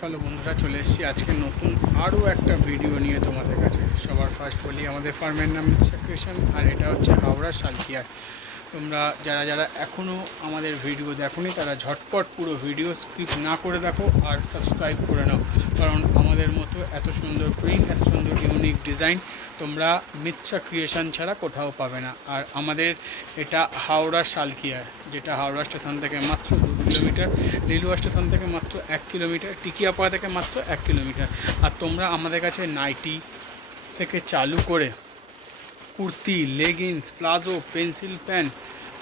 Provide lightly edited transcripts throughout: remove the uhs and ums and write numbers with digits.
চলো বন্ধুরা, চলে এসেছি আজকে নতুন আরও একটা ভিডিও নিয়ে তোমাদের কাছে। সবার ফার্স্ট বলি, আমাদের ফার্মের নাম মিৎসা ক্রিয়েশন, আর এটা হচ্ছে হাওড়া সালকিয়ার। তোমরা যারা যারা এখনও আমাদের ভিডিও দেখোনি তারা ঝটপট পুরো ভিডিও স্কিপ না করে দেখো আর সাবস্ক্রাইব করে নাও, কারণ আমাদের মতো এত সুন্দর প্রিন্ট, এত সুন্দর ইউনিক ডিজাইন তোমরা মিৎসা ক্রিয়েশন ছাড়া কোথাও পাবে না। আর আমাদের এটা হাওড়া সালকিয়ার, যেটা হাওড়া স্টেশন থেকে মাত্র 2 কিলোমিটার, লিলুয়া স্টেশন থেকে মাত্র 1 কিলোমিটার, টিকিয়াপাড়া থেকে মাত্র 1 কিলোমিটার। আর তোমরা আমাদের কাছে নাইটি থেকে চালু করে kurti, leggings, palazzo, pencil pant,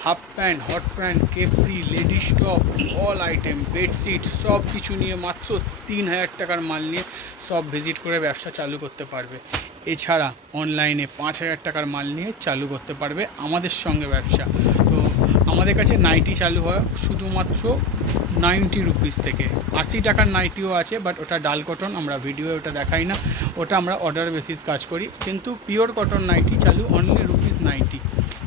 half pant, hot pant, capri, ladies top, all item, bedsheet সব কিছু নিয়ে মাত্র 3000 টাকার মাল নিয়ে সব ভিজিট করে ব্যবসা চালু করতে পারবে। এছাড়া অনলাইনে 5000 টাকার মাল নিয়ে চালু করতে পারবে আমাদের সঙ্গে ব্যবসা। তো আমাদের কাছে নাইটি চালু হয় শুধুমাত্র 90 রুপিস থেকে। 80 টাকার নাইটিও আছে, বাট ওটা ডাল কটন, আমরা ভিডিও ওটা দেখাই না, ওটা আমরা অর্ডার বেসিস কাজ করি। কিন্তু পিওর কটন নাইটি চালু অনলি রুপিস 90।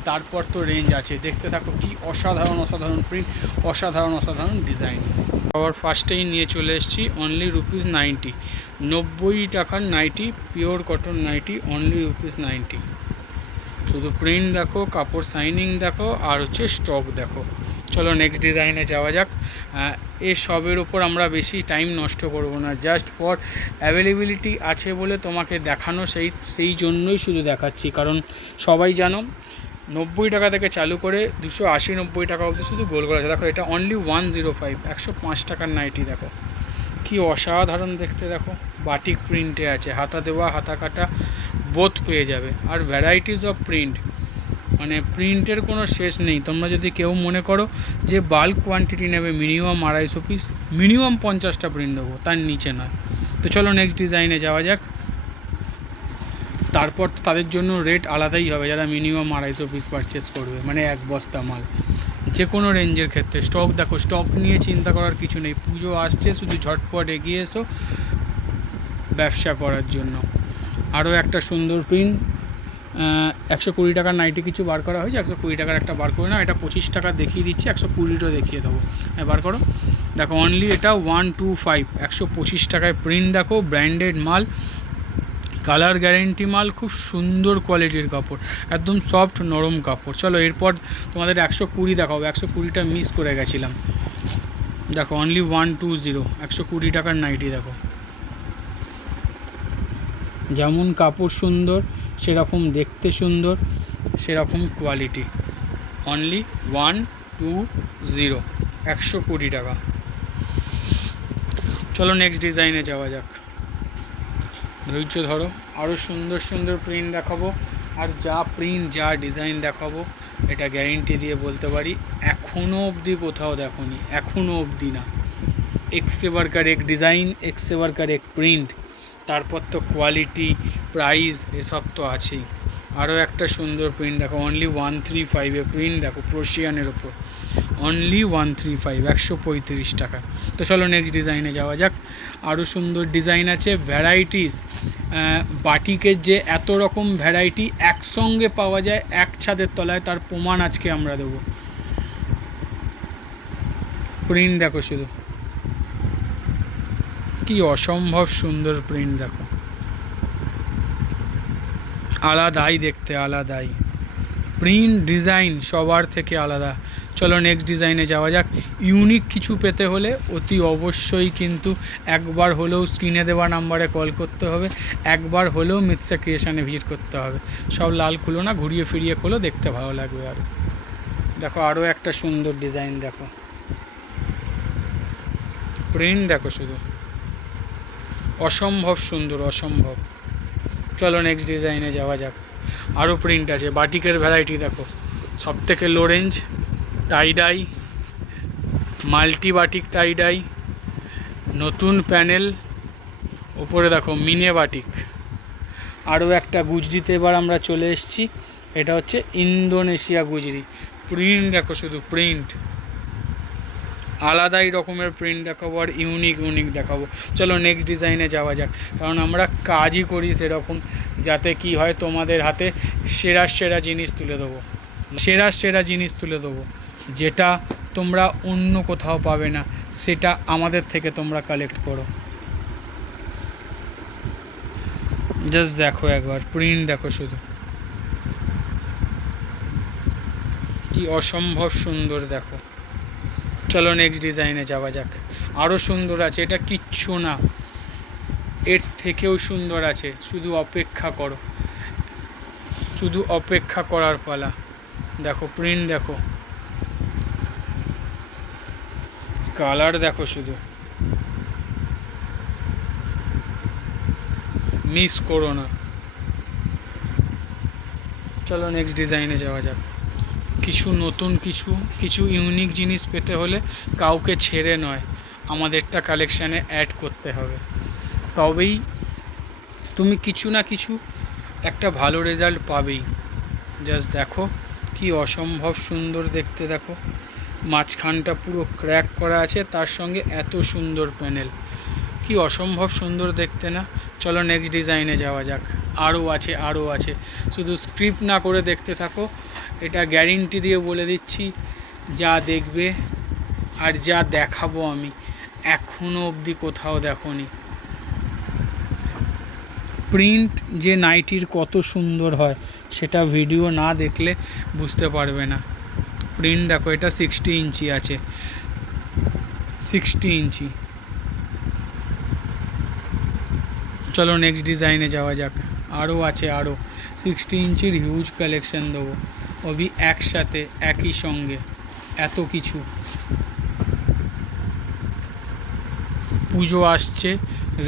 তারপর তো রেঞ্জ আছে, দেখতে থাকো কি অসাধারণ অসাধারণ প্রিন্ট, অসাধারণ অসাধারণ ডিজাইন। আবার ফার্স্টেই নিয়ে চলে এসেছি অনলি রুপিস 90, 90 টাকার nighty, pure cotton nighty, only rupees 90। শুধু প্রিন্ট দেখো, কাপড় শাইনিং দেখো, আর হচ্ছে স্টক দেখো। চলো নেক্সট ডিজাইনে যাওয়া যাক। এই সবের ওপর আমরা বেশি টাইম নষ্ট করব না, জাস্ট ফর অ্যাভেলেবিলিটি আছে বলে তোমাকে দেখানো, সেই জন্যই শুধু দেখাচ্ছি। কারণ সবাই জানো 90 টাকা থেকে চালু করে 280-90 টাকা অবধি শুধু গোল করা আছে। দেখো এটা অনলি 105, 105 টাকার নাইটি। দেখো কি অসাধারণ দেখতে, দেখো বাটিক প্রিন্টে আছে, হাতা দেওয়া হাতা কাটা বোথ পেয়ে যাবে। আর ভ্যারাইটিস অফ প্রিন্ট, মানে প্রিন্টের কোনো শেষ নেই। তোমরা যদি কেউ মনে করো যে বাল্ক কোয়ান্টিটি নেবে, মিনিমাম 250 পিস, মিনিমাম 50টা প্রিন্ট দেবো, তার নিচে নয়। তো চলো নেক্সট ডিজাইনে যাওয়া যাক। তারপর তো তাদের জন্য রেট আলাদাই হবে যারা মিনিমাম 250 পিস পারচেস করবে, মানে এক বস্তা মাল যে কোনো রেঞ্জের ক্ষেত্রে। স্টক দেখো, স্টক নিয়ে চিন্তা করার কিছু নেই। পুজো আসছে, শুধু ঝটপট এগিয়ে এসো ব্যবসা করার জন্য। আরও একটা সুন্দর প্রিন্ট, 120 টাকার নাইটি কিছু বার করা হয়েছে, 120 টাকার একটা বার করে না, এটা 25 টাকা দেখিয়ে দিচ্ছি, 120টা দেখিয়ে দেবো। হ্যাঁ বার করো। দেখো অনলি এটা 125, 125 টাকায় প্রিন্ট দেখো, ব্র্যান্ডেড মাল, কালার গ্যারেন্টি মাল, খুব সুন্দর কোয়ালিটির কাপড়, একদম সফট নরম কাপড়। চলো এরপর তোমাদের 120 দেখাবো, 120টা মিস করে গেছিলাম। দেখো অনলি 120, 120 টাকার নাইটি। দেখো যেমন কাপড় সুন্দর, সেরকম দেখতে সুন্দর, সেরকম কোয়ালিটি। অনলি 120, 120 টাকা। চলো নেক্সট ডিজাইনে যাওয়া যাক। ধৈর্য ধরো, আরও সুন্দর সুন্দর প্রিন্ট দেখাবো। আর যা প্রিন্ট, যা ডিজাইন দেখাবো, এটা গ্যারেন্টি দিয়ে বলতে পারি এখনও অবধি কোথাও দেখোনি, এখনও অবধি না। এক সে বাড়কর এক ডিজাইন, এক সে বাড়কর এক প্রিন্ট, তারপর তো কোয়ালিটি, প্রাইস এসব তো আছেই। আরও একটা সুন্দর প্রিন্ট দেখো, অনলি 135 প্রিন্ট দেখো, প্রোশিয়ানের ওপর, অনলি 135, 135 টাকা। তো চলো নেক্সট ডিজাইনে যাওয়া যাক। আরও সুন্দর ডিজাইন আছে, ভ্যারাইটিস। বাটিকের যে এত রকম ভ্যারাইটি একসঙ্গে পাওয়া যায় এক ছাদের তলায়, তার প্রমাণ আজকে আমরা দেবো। প্রিন্ট দেখো শুধু, কি অসম্ভব সুন্দর প্রিন্ট দেখো, আলাদাই দেখতে, আলাদাই প্রিন্ট, ডিজাইন সবার থেকে আলাদা। চলো নেক্সট ডিজাইনে যাওয়া যাক। ইউনিক কিছু পেতে হলে অতি অবশ্যই কিন্তু একবার হলেও স্ক্রিনে দেওয়া নাম্বারে কল করতে হবে, একবার হলেও মিৎসা ক্রিয়েশনে ভিজিট করতে হবে। সব লাল খুলো না, ঘুরিয়ে ফিরিয়ে খোলো, দেখতে ভালো লাগবে। আর দেখো আরও একটা সুন্দর ডিজাইন দেখো, প্রিন্ট দেখো শুধু, অসম্ভব সুন্দর, অসম্ভব। চলো নেক্সট ডিজাইনে যাওয়া যাক। আরও প্রিন্ট আছে, বাটিকের ভ্যারাইটি দেখো, সবথেকে লো range, tie-dye, multi batik tie-dye, নতুন প্যানেল, ওপরে দেখো মিনে বাটিক। আরও একটা গুজরিতে এবার আমরা চলে এসেছি, এটা হচ্ছে ইন্দোনেশিয়া গুজরি। প্রিন্ট দেখো শুধু, প্রিন্ট আলাদাই রকমের প্রিন্ট দেখাবো, আর ইউনিক ইউনিক দেখাবো। চলো নেক্সট ডিজাইনে যাওয়া যাক, কারণ আমরা কাজই করি সেরকম, যাতে কি হয় তোমাদের হাতে সেরা সেরা জিনিস তুলে দেবো, সেরা সেরা জিনিস তুলে দেবো, যেটা তোমরা অন্য কোথাও পাবে না, সেটা আমাদের থেকে তোমরা কালেক্ট করো। জাস্ট দেখো একবার প্রিন্ট দেখো শুধু, কি অসম্ভব সুন্দর দেখো। চলো নেক্সট ডিজাইনে যাওয়া যাক। আরও সুন্দর আছে, এটা কিচ্ছু না, এর থেকেও সুন্দর আছে, শুধু অপেক্ষা করো, শুধু অপেক্ষা করার পালা। দেখো প্রিন্ট দেখো, কালার দেখো, শুধু মিস করো না। চলো নেক্সট ডিজাইনে যাওয়া যাক। কিছু নতুন কিছু ইউনিক জিনিস পেতে হলে কাউকে ছেড়ে নয়, আমাদেরটা কালেকশানে অ্যাড করতে হবে, তবেই তুমি কিছু না কিছু একটা ভালো রেজাল্ট পাবেই। জাস্ট দেখো কি অসম্ভব সুন্দর দেখতে, দেখো মাঝখানটা পুরো ক্র্যাক করা আছে, তার সঙ্গে এত সুন্দর প্যানেল, কি অসম্ভব সুন্দর দেখতে না। চলো নেক্সট ডিজাইনে যাওয়া যাক। আরও আছে, আরও আছে, শুধু স্ক্রিপ্ট না করে দেখতে থাকো, এটা গ্যারেন্টি দিয়ে বলে দিচ্ছি, যা দেখবে আর যা দেখাবো আমি এখনও অবধি কোথাও দেখোনি। প্রিন্ট যে নাইটির কত সুন্দর হয় সেটা ভিডিও না দেখলে বুঝতে পারবে না। প্রিন্ট দেখো, এটা 60 ইঞ্চি আছে, 60 ইঞ্চি। চলো নেক্সট ডিজাইনে যাওয়া যাক। আরও আছে, আরও 60 ইঞ্চির হিউজ কালেকশান দেবো, ওবি একসাথে একই সঙ্গে, এত কিছু। পুজো আসছে,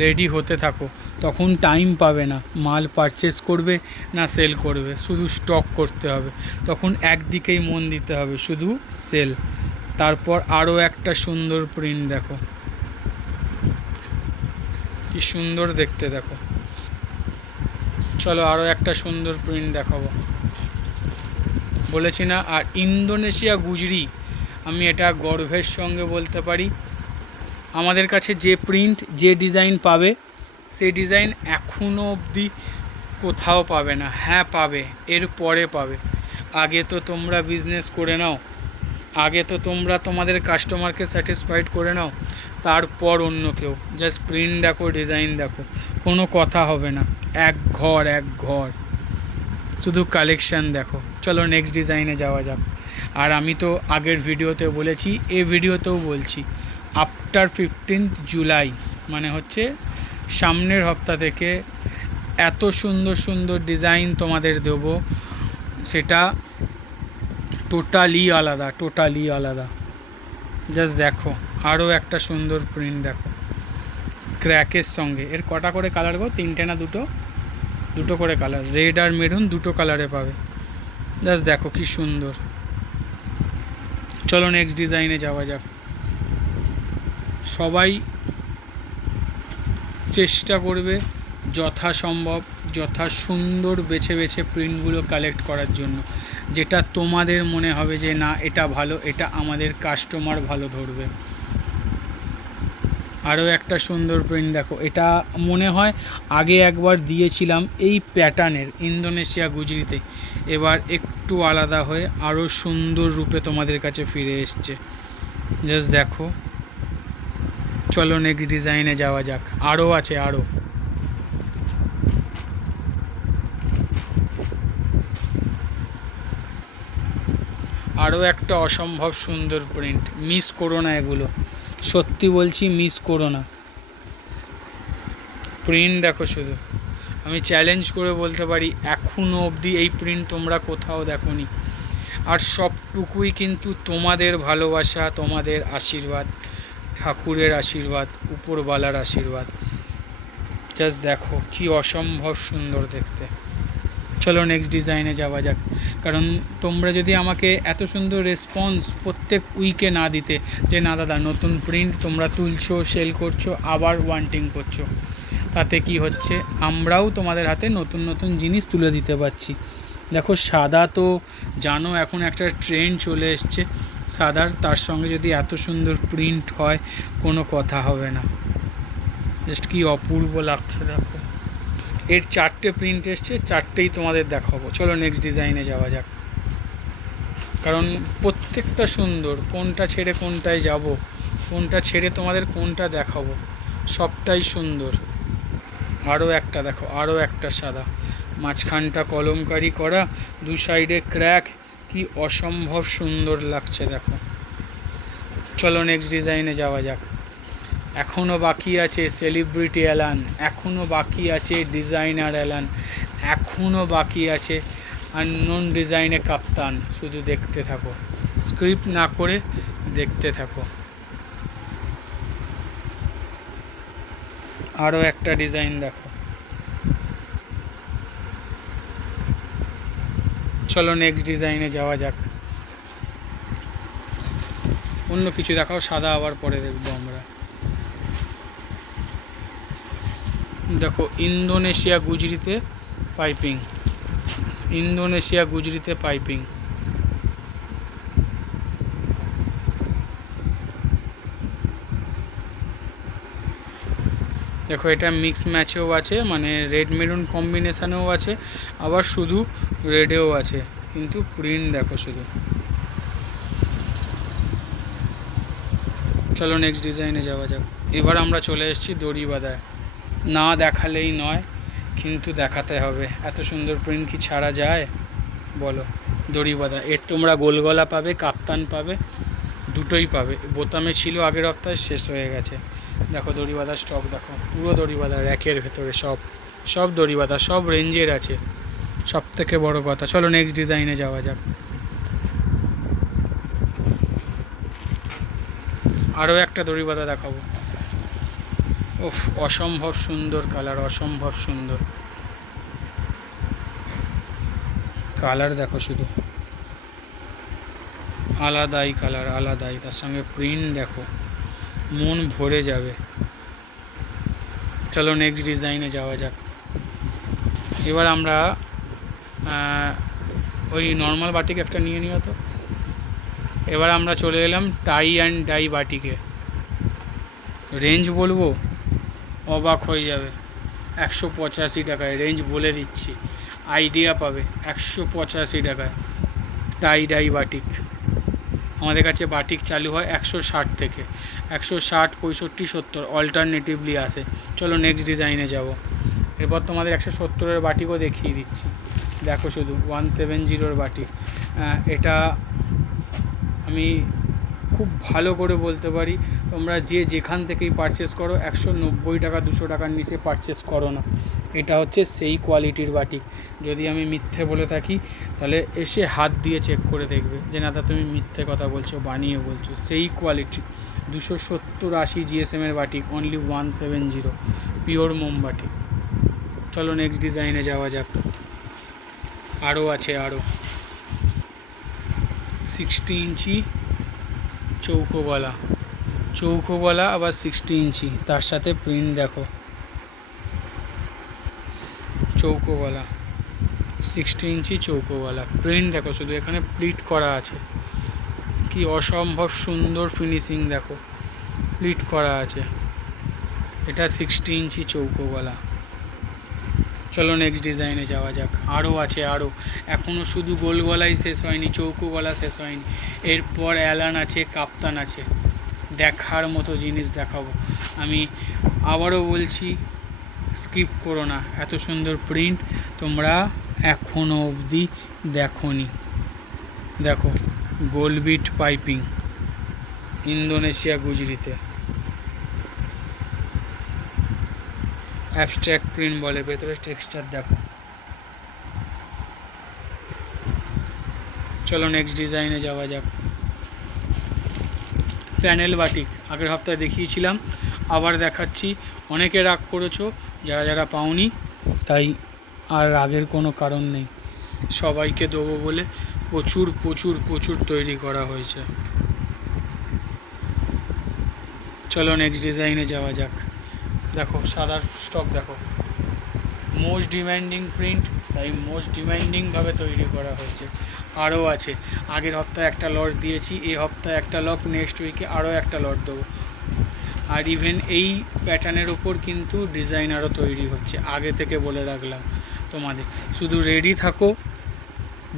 রেডি হতে থাকো, তখন টাইম পাবে না, মাল পারচেস করবে না সেল করবে, শুধু স্টক করতে হবে, তখন একদিকেই মন দিতে হবে, শুধু সেল। তারপর আরও একটা সুন্দর প্রিন্ট দেখো, কি সুন্দর দেখতে দেখো। চলো আরও একটা সুন্দর প্রিন্ট দেখাবো, বলেছি না। আর ইন্দোনেশিয়া গুজরি, আমি এটা গর্বের সঙ্গে বলতে পারি, আমাদের কাছে যে প্রিন্ট যে ডিজাইন পাবে, সেই ডিজাইন এখনও অবধি কোথাও পাবে না। হ্যাঁ পাবে, এর পরে পাবে, আগে তো তোমরা বিজনেস করে নাও, আগে তো তোমরা তোমাদের কাস্টমারকে স্যাটিসফাইড করে নাও, তারপর অন্য কেউ। জাস্ট প্রিন্ট দেখো, ডিজাইন দেখো, কোনো কথা হবে না, এক ঘর এক ঘর, শুধু কালেকশান দেখো। চলো নেক্সট ডিজাইনে যাওয়া যাক। আর আমি তো আগের ভিডিওতে বলেছি, এই ভিডিওতেও বলছি, আফটার 15 জুলাই মানে হচ্ছে সামনের হপ্তা থেকে এত সুন্দর সুন্দর ডিজাইন তোমাদের দেবো, সেটা টোটালি আলাদা, টোটালি আলাদা। জাস্ট দেখো আরও একটা সুন্দর প্রিন্ট দেখো, ক্র্যাকের সঙ্গে। এর কটা করে কালার গো? 3টে না 2টো? 2টো করে কালার, রেড আর মেরুন, 2টো কালারে পাবে। জাস্ট দেখো কি সুন্দর। চলো নেক্সট ডিজাইনে যাওয়া যাক। সবাই চেষ্টা করবে যথাসম্ভব যথা সুন্দর বেছে বেছে প্রিন্টগুলো কালেক্ট করার জন্য, যেটা তোমাদের মনে হবে যে না এটা ভালো, এটা আমাদের কাস্টমার ভালো ধরবে। আরও একটা সুন্দর প্রিন্ট দেখো, এটা মনে হয় আগে একবার দিয়েছিলাম এই প্যাটার্নের ইন্দোনেশিয়া গুজরিতে, এবার একটু আলাদা হয়ে আরও সুন্দর রূপে তোমাদের কাছে ফিরে এসছে। জাস্ট দেখো। চলো নেক্সট ডিজাইনে যাওয়া যাক। আরও আছে, আরও একটা অসম্ভব সুন্দর প্রিন্ট, মিস করো না এগুলো, সত্যি বলছি মিস করো না। প্রিন্ট দেখো শুধু, আমি চ্যালেঞ্জ করে বলতে পারি এখনও অবধি এই প্রিন্ট তোমরা কোথাও দেখোনি। আর সবটুকুই কিন্তু তোমাদের ভালোবাসা, তোমাদের আশীর্বাদ, ঠাকুরের আশীর্বাদ, উপরওয়ালার আশীর্বাদ। জাস্ট দেখো কি অসম্ভব সুন্দর দেখতে। চলো নেক্সট ডিজাইনে যাওয়া যাক। কারণ তোমরা যদি আমাকে এত সুন্দর রেসপন্স প্রত্যেক উইকে না দিতে, যে না দাদা নতুন প্রিন্ট তোমরা তুলছো, সেল করছো, আবার ওয়ান্টিং করছো, তাতে কি হচ্ছে, আমরাও তোমাদের হাতে নতুন নতুন জিনিস তুলে দিতে পারছি। দেখো সাদা তো জানো এখন একটা ট্রেন্ড চলে এসছে সাদার, তার সঙ্গে যদি এত সুন্দর প্রিন্ট হয় কোনো কথা হবে না। জাস্ট কি অপূর্ব লাগছে দেখো। এর 4টে প্রিন্ট এসছে, 4টেই তোমাদের দেখাবো। চলো নেক্সট ডিজাইনে যাওয়া যাক। কারণ প্রত্যেকটা সুন্দর, কোনটা ছেড়ে কোনটায় যাব, কোনটা ছেড়ে তোমাদের কোনটা দেখাবো, সবটাই সুন্দর। আরও একটা দেখো, আরও একটা সাদা, মাঝখানটা কলমকারি করা, দু সাইডে ক্র্যাক, কি অসম্ভব সুন্দর লাগছে দেখো। চলো নেক্সট ডিজাইনে যাওয়া যাক। এখনও বাকি আছে সেলিব্রিটি অ্যালান, এখনও বাকি আছে ডিজাইনার অ্যালান, এখনও বাকি আছে আননোন ডিজাইনে কাপ্তান। শুধু দেখতে থাকো, স্ক্রিপ্ট না করে দেখতে থাকো। আরও একটা ডিজাইন দেখো। চলো নেক্সট ডিজাইনে যাওয়া যাক। অন্য কিছু দেখাও, সাদা আবার পরে দেখবো আমরা। দেখো ইন্দোনেশিয়া গুজরিতে পাইপিং, ইন্দোনেশিয়া গুজরিতে পাইপিং। দেখো এটা মিক্স ম্যাচেও আছে, মানে রেড মেরুন কম্বিনেশানেও আছে, আবার শুধু রেডেও আছে, কিন্তু প্রিন্ট দেখো শুধু। চলো নেক্সট ডিজাইনে যাওয়া যাক। এবার আমরা চলে এসেছি দড়ি বাঁধায়। না দেখালেই নয়, কিন্তু দেখাতে হবে। এত সুন্দর প্রিন্ট কি ছাড়া যায় বলো। দড়ি বাঁধা, এর তোমরা গোল গলা পাবে, কাপ্তান পাবে, দুটোই পাবে। বোতামে ছিল আগের সপ্তাহে, শেষ হয়ে গেছে। দেখো দড়ি বাঁধার স্টক দেখো, পুরো দড়ি বাঁধা র্যাকের ভেতরে, সব দড়ি বাঁধা, সব রেঞ্জের আছে, সব থেকে বড় কথা। চলো নেক্সট ডিজাইনে যাওয়া যাক। আরও একটা দড়ি বাঁধা দেখাবো। ওফ, অসম্ভব সুন্দর কালার, অসম্ভব সুন্দর কালার দেখো শুধু, আলাদাই কালার, আলাদাই। তার সঙ্গে প্রিন্ট দেখো, মন ভরে যাবে। চলো নেক্সট ডিজাইনে যাওয়া যাক। এবার আমরা ওই নর্মাল বাটিক একটা নিয়ে নিও তো। এবার আমরা চলে এলাম টাই অ্যান্ড ডাই বাটিকে। রেঞ্জ বলবো, অবাক হয়ে যাবে। 185 টাকায় রেঞ্জ বলে দিচ্ছি, আইডিয়া পাবে। 185 টাকায় টাই ডাই বাটিক। আমাদের কাছে বাটিক চালু হয় 160 থেকে, 160, 65, 70 অল্টারনেটিভলি আসে। চলো নেক্সট ডিজাইনে যাব। এরপর তোমাদের 170-এর বাটিকও দেখিয়ে দিচ্ছি। দেখো শুধু 170-র বাটিক। এটা আমি খুব ভালো করে বলতে পারি, তোমরা যে যেখান থেকেই পারচেস করো 190 টাকা 200 টাকার নিচে পারচেস করো না। এটা হচ্ছে সেই কোয়ালিটির বাটিক। যদি আমি মিথ্যে বলে থাকি তাহলে এসে হাত দিয়ে চেক করে দেখবে যে না, তা তুমি মিথ্যে কথা বলছো, বানিয়ে বলছো। সেই কোয়ালিটি 270-80 জিএসএমের বাটিক, অনলি 170, পিওর মোমবাটি। চলো নেক্সট ডিজাইনে যাওয়া যাক। আরও আছে, আরও 60 ইঞ্চি চৌকো গলা, আবার 60 ইঞ্চি, তার সাথে প্রিন্ট দেখো। চৌকো গলা, 60 ইঞ্চি চৌকো গলা, প্রিন্ট দেখো শুধু, এখানে প্লিট করা আছে, কি অসম্ভব সুন্দর ফিনিশিং দেখো, প্লিট করা আছে। এটা 60 ইঞ্চি চৌকো গলা। চলো নেক্সট ডিজাইনে যাওয়া যাক। আরও আছে, আরও। এখনও শুধু গোল গলাই শেষ হয়নি, চৌকো গলা শেষ হয়নি। এরপর অ্যালান আছে, কাপ্তান আছে। দেখার মতো জিনিস দেখাবো। আমি আবারও বলছি, স্কিপ করো না। এত সুন্দর প্রিন্ট তোমরা এখনও অবধি দেখোনি। দেখো গোলবিট পাইপিং, ইন্দোনেশিয়া গুজরিতে। অ্যাবস্ট্রাক্ট প্রিন্ট বলে, ভেতরে টেক্সচার দেখো। চলো নেক্সট ডিজাইনে যাওয়া যাক। প্যানেল বাটিক আগের সপ্তাহে দেখিয়েছিলাম, আবার দেখাচ্ছি। অনেকে রাগ করেছো, যারা যারা পাওনি, তাই আর রাগের কোনো কারণ নেই। সবাইকে দেবো বলে প্রচুর প্রচুর প্রচুর তৈরি করা হয়েছে। চলো নেক্সট ডিজাইনে যাওয়া যাক। দেখো সাদার স্টক দেখো, মোস্ট ডিমান্ডিং প্রিন্ট, তাই মোস্ট ডিমান্ডিংভাবে তৈরি করা হয়েছে। আরও আছে, আগের সপ্তাহে একটা লট দিয়েছি, এই সপ্তাহে একটা লট, নেক্সট উইকে আরও একটা লট দেবো। আর ইভেন এই প্যাটার্নের ওপর কিন্তু ডিজাইন আরও তৈরি হচ্ছে, আগে থেকে বলে রাখলাম তোমাদের। শুধু রেডি থাকো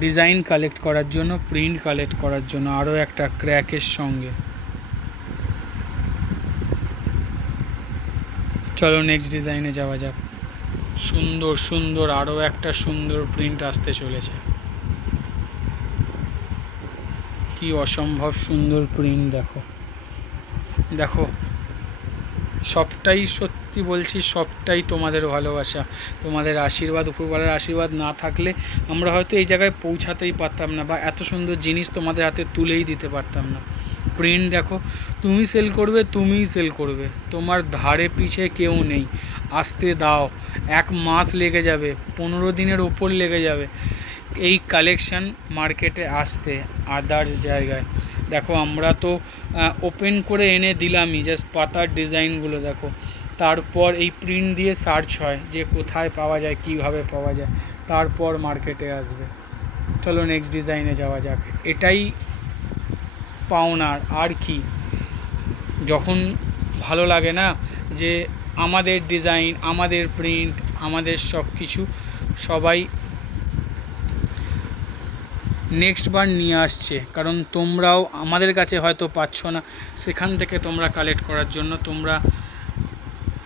ডিজাইন কালেক্ট করার জন্য, প্রিন্ট কালেক্ট করার জন্য। আরও একটা ক্র্যাকের সঙ্গে। চলো নেক্সট ডিজাইনে যাওয়া যাক। সুন্দর সুন্দর আরও একটা সুন্দর প্রিন্ট আসতে চলেছে। কি অসম্ভব সুন্দর প্রিন্ট দেখো, দেখো সবটাই সত্যি বলছি, সবটাই তোমাদের ভালোবাসা, তোমাদের আশীর্বাদ। উপরওয়ালার আশীর্বাদ না থাকলে আমরা হয়তো এই জায়গায় পৌঁছাতেই পারতাম না, বা এত সুন্দর জিনিস তোমাদের হাতে তুলেই দিতে পারতাম না। প্রিন্ট দেখো, তুমি সেল করবে, তুমিই সেল করবে, তোমার ধারে পিছে কেউ নেই। আসতে দাও, 1 মাস লেগে যাবে, 15 দিনের ওপর লেগে যাবে এই কালেকশান মার্কেটে আসতে আদার্স জায়গায়। দেখো আমরা তো ওপেন করে এনে দিলামই, জাস্ট পাতার ডিজাইনগুলো দেখো, তারপর এই প্রিন্ট দিয়ে সার্চ হয় যে কোথায় পাওয়া যায়, কিভাবে পাওয়া যায়, তারপর মার্কেটে আসবে। চলো নেক্সট ডিজাইনে যাওয়া যাক। এটাই পাওনার আর কি, যখন ভালো লাগে না যে আমাদের ডিজাইন, আমাদের প্রিন্ট, আমাদের সব কিছু সবাই নেক্সট বার নিয়ে আসছে, কারণ তোমরাও আমাদের কাছে হয়তো পাচ্ছ না, সেখান থেকে তোমরা কালেক্ট করার জন্য তোমরা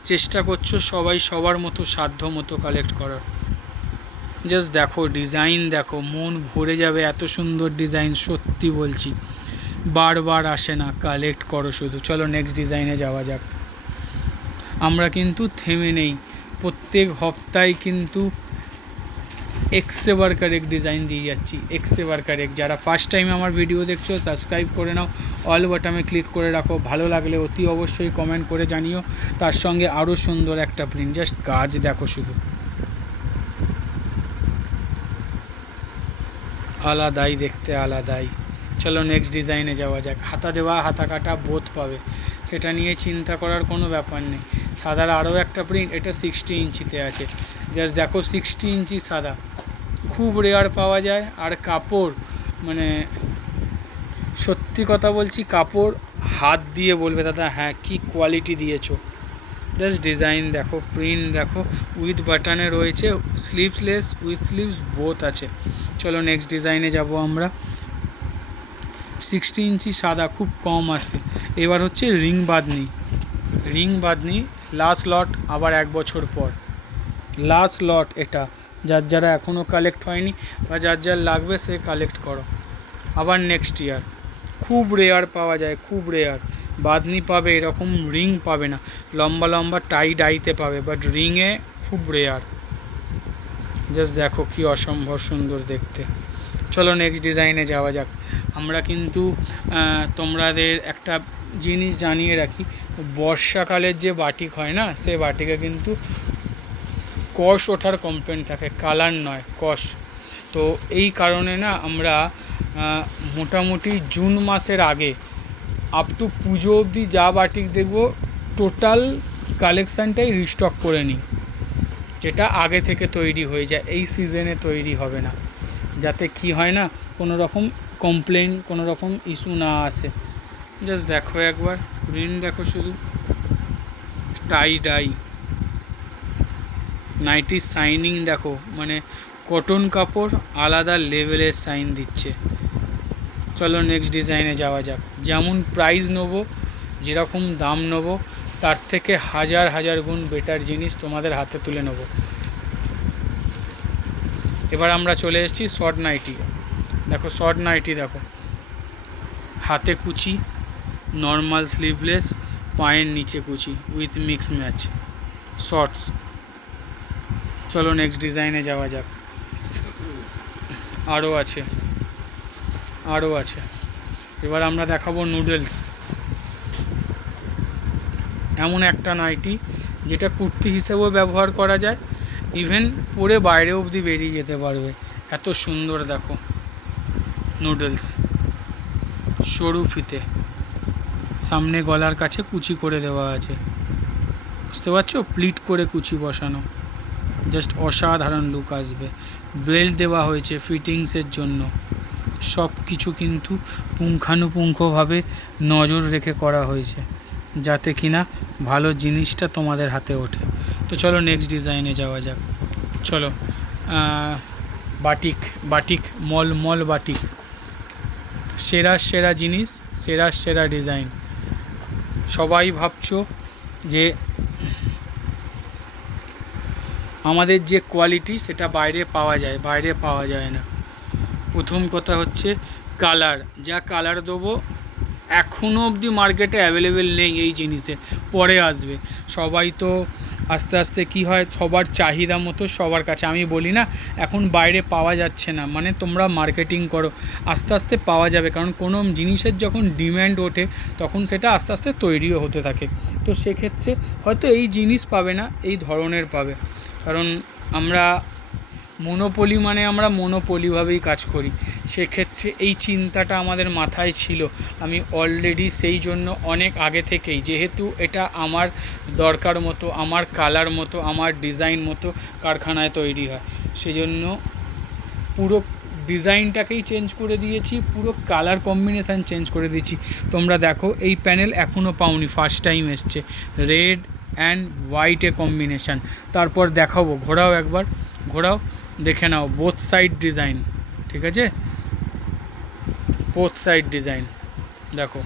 চেষ্টা করছো সবাই সবার মতো সাধ্য মতো কালেক্ট করার। জাস্ট দেখো ডিজাইন দেখো, মন ভরে যাবে, এত সুন্দর ডিজাইন সত্যি বলছি, বারবার আসে না, কালেক্ট করো শুধু। চলো নেক্সট ডিজাইনে যাওয়া যাক। আমরা কিন্তু থেমে নেই, প্রত্যেক হপ্তায় কিন্তু একসে বারকার এক ডিজাইন দিয়ে যাচ্ছি, একসে বারকার এক। যারা ফার্স্ট টাইম আমার ভিডিও দেখছো সাবস্ক্রাইব করে নাও, অল বাটনে ক্লিক করে রাখো, ভালো লাগলে অতি অবশ্যই কমেন্ট করে জানিও। তার সঙ্গে আরও সুন্দর একটা প্রিন্ট, জাস্ট কাজ দেখো শুধু, আলাদাই দেখতে, আলাদাই। চলো নেক্সট ডিজাইনে যাওয়া যাক। হাতা দেওয়া হাতা কাটা বোথ পাবে, সেটা নিয়ে চিন্তা করার কোনো ব্যাপার নেই। সাদার আরও একটা প্রিন্ট, এটা 60 ইঞ্চিতে আছে, জাস্ট দেখো 60 ইঞ্চি সাদা, খুব রেয়ার পাওয়া যায়। আর কাপড় মানে সত্যি কথা বলছি, কাপড় হাত দিয়ে বলবে দাদা হ্যাঁ কি কোয়ালিটি দিয়েছো। জাস্ট ডিজাইন দেখো, প্রিন্ট দেখো, উইথ বাটনে রয়েছে, স্লিভসলেস উইথ স্লিভস বোথ আছে। চলো নেক্সট ডিজাইনে যাব আমরা। 60 ইঞ্চি সাদা খুব কম আসে। এবার হচ্ছে ring bandhani, ring bandhani last lot, আবার 1 বছর পর লাস্ট লট। এটা যার যারা এখনও কালেক্ট হয়নি বা যার যার লাগবে সে কালেক্ট করো, আবার নেক্সট ইয়ার। খুব রেয়ার পাওয়া যায়, খুব রেয়ার। বাঁধনি পাবে, এরকম রিং পাবে না, লম্বা লম্বা টাই ডাইতে পাবে, বাট রিংয়ে খুব রেয়ার। জাস্ট দেখো কি অসম্ভব সুন্দর দেখতে। চলো নেক্সট ডিজাইনে যাওয়া যাক। আমরা কিন্তু তোমাদের একটা জিনিস জানিয়ে রাখি, বর্ষাকালের যে বাটিক হয় না, সে বাটিকে কিন্তু কষ ওঠার কমপ্লেন থাকে, কালার নয় কষ। তো এই কারণে না আমরা মোটামুটি জুন মাসের আগে আপ টু পুজো অবধি যা বাটিক দেখবো টোটাল কালেকশানটাই রিস্টক করে নিই, যেটা আগে থেকে তৈরি হয়ে যায়, এই সিজনে তৈরি হবে না, যাতে কি হয় না কোনো রকম কমপ্লেন, কোনো রকম ইস্যু না আসে। জাস্ট দেখো একবার প্রিন্ট দেখো শুধু, টাই ডাই নাইটি শাইনিং দেখো, মানে কটন কাপড় আলাদা লেভেলের শাইন দিচ্ছে। চলো নেক্সট ডিজাইনে যাওয়া যাক। যেমন প্রাইস নেবো, যেরকম দাম নেবো, তার থেকে হাজার হাজার গুণ বেটার জিনিস তোমাদের হাতে তুলে নেবো। এবার আমরা চলে এসেছি শর্ট নাইটি। দেখো শর্ট নাইটি দেখো, হাতে কুচি, নর্মাল স্লিভলেস, পায়ের নিচে কুচি উইথ মিক্স ম্যাচ শর্টস। চলো নেক্সট ডিজাইনে যাওয়া যাক। আরও আছে, আরও আছে। এবার আমরা দেখাবো নুডলস, এমন একটা নাইটি যেটা কুর্তি হিসেবেও ব্যবহার করা যায়, ইভেন পরে বাইরে অবধি বেরিয়ে যেতে পারবে, এত সুন্দর দেখো। নুডলস সরু ফিতে, সামনে গলার কাছে কুচি করে দেওয়া আছে, বুঝতে পারছো, প্লিট করে কুচি বসানো, জাস্ট অসাধারণ লুক আসবে। বেল্ট দেওয়া হয়েছে ফিটিংসের জন্য, সব কিছু কিন্তু পুঙ্খানুপুঙ্খভাবে নজর রেখে করা হয়েছে, যাতে কিনা ভালো জিনিসটা তোমাদের হাতে ওঠে। তো চলো নেক্সট ডিজাইনে যাওয়া যাক। চলো বাটিক, বাটিক মল বাটিক, সেরা সেরা জিনিস, সেরা সেরা ডিজাইন। সবাই ভাবছো যে আমাদের যে কোয়ালিটি সেটা বাইরে পাওয়া যায় না। প্রথম কথা হচ্ছে কালার, যা কালার দেবো এখনও অবধি মার্কেটে অ্যাভেলেবেল নেই এই জিনিসের, পরে আসবে। সবাই তো আস্তে আস্তে কী হয়, সবার চাহিদা মতো সবার কাছে, আমি বলি না এখন বাইরে পাওয়া যাচ্ছে না, মানে তোমরা মার্কেটিং করো, আস্তে আস্তে পাওয়া যাবে। কারণ কোনো জিনিসের যখন ডিম্যান্ড ওঠে তখন সেটা আস্তে আস্তে তৈরিও হতে থাকে। তো সেক্ষেত্রে হয়তো এই জিনিস পাবে না, এই ধরনের পাবে। কারণ আমরা মনোপলি, মানে আমরা মনোপলিভাবেই কাজ করি। সেক্ষেত্রে এই চিন্তাটা আমাদের মাথায় ছিল। আমি অলরেডি সেই জন্য অনেক আগে থেকেই, যেহেতু এটা আমার দরকার মতো, আমার কালার মতো, আমার ডিজাইন মতো কারখানায় তৈরি হয়, সেজন্য পুরো ডিজাইনটাকেই চেঞ্জ করে দিয়েছি, পুরো কালার কম্বিনেশান চেঞ্জ করে দিয়েছি। তোমরা দেখো এই প্যানেল এখনও পাওনি, ফার্স্ট টাইম এসছে, রেড অ্যান্ড হোয়াইটে কম্বিনেশান। তারপর দেখাবো, ঘোরাও একবার, ঘোরাও, দেখে নাও বোথ সাইড ডিজাইন, ঠিক আছে, বোথ সাইড ডিজাইন দেখো,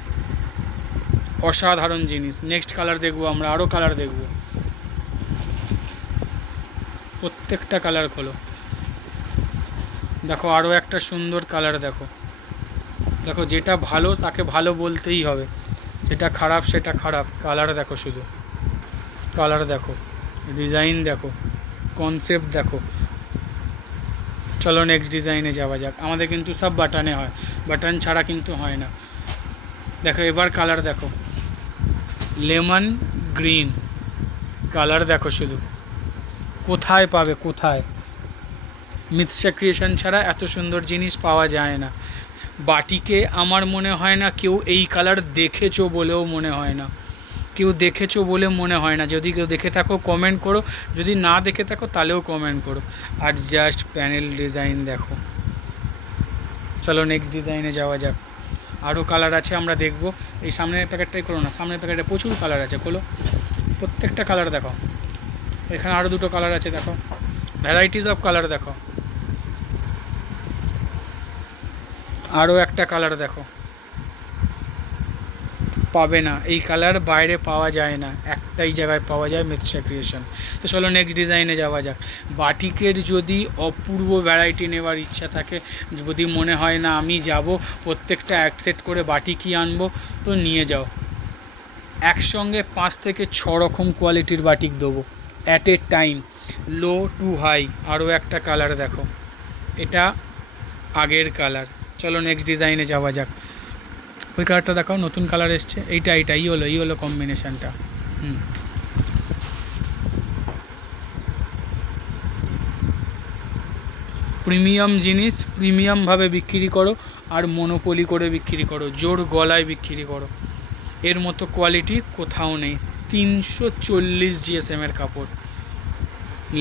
অসাধারণ জিনিস। নেক্সট কালার দেখবো আমরা, আরও কালার দেখব, প্রত্যেকটা কালার খোলো, দেখো আরও একটা সুন্দর কালার দেখো। দেখো যেটা ভালো তাকে ভালো বলতেই হবে, যেটা খারাপ সেটা খারাপ। কালার দেখো, শুধু কালার দেখো, ডিজাইন দেখো, কনসেপ্ট দেখো। চলো নেক্সট ডিজাইনে যাওয়া যাক। আমাদের কিন্তু সব বাটনে হয়, বাটন ছাড়া কিন্তু হয় না। দেখো এবার কালার দেখো, লেমন গ্রিন কালার দেখো, শুধু কোথায় পাবে, কোথায়? মিতসা ক্রিয়েশন ছাড়া এত সুন্দর জিনিস পাওয়া যায় না। বাটিকে আমার মনে হয় না কেউ এই কালার দেখেছো বলেও মনে হয় না, কেউ দেখেছো বলে মনে হয় না। যদি কেউ দেখে থাকো কমেন্ট করো, যদি না দেখে থাকো তাহলেও কমেন্ট করো। আর জাস্ট প্যানেল ডিজাইন দেখো। চলো নেক্সট ডিজাইনে যাওয়া যাক। আরও কালার আছে, আমরা দেখবো। এই সামনের প্যাকেটটাই খোলো না, সামনের প্যাকেটে প্রচুর কালার আছে, খোলো, প্রত্যেকটা কালার দেখো। এখানে আরও দুটো কালার আছে, দেখো, ভ্যারাইটিস অফ কালার দেখো। আরও একটা কালার দেখো, পাবে না এই কালার, বাইরে পাওয়া যায় না, একটাই জায়গায় পাওয়া যায়, মিতসা ক্রিয়েশন। তো চলো নেক্সট ডিজাইনে যাওয়া যাক। বাটিকের যদি অপূর্ব ভ্যারাইটি নেওয়ার ইচ্ছা থাকে, যদি মনে হয় না আমি যাব প্রত্যেকটা এক সেট করে বাটিকই আনবো, তো নিয়ে যাও। একসঙ্গে 5 থেকে 6 রকম কোয়ালিটির বাটিক দেবো at a time, low to high. আরও একটা কালার দেখো, এটা আগের কালার। চলো নেক্সট ডিজাইনে যাওয়া যাক। ওই কালারটা দেখাও, নতুন কালার এসছে, এইটা এই হলো কম্বিনেশানটা। প্রিমিয়াম জিনিস প্রিমিয়ামভাবে বিক্রি করো, আর মনোপলি করে বিক্রি করো, জোর গলায় বিক্রি করো। এর মতো কোয়ালিটি কোথাও নেই। 340 GSM-এর কাপড়,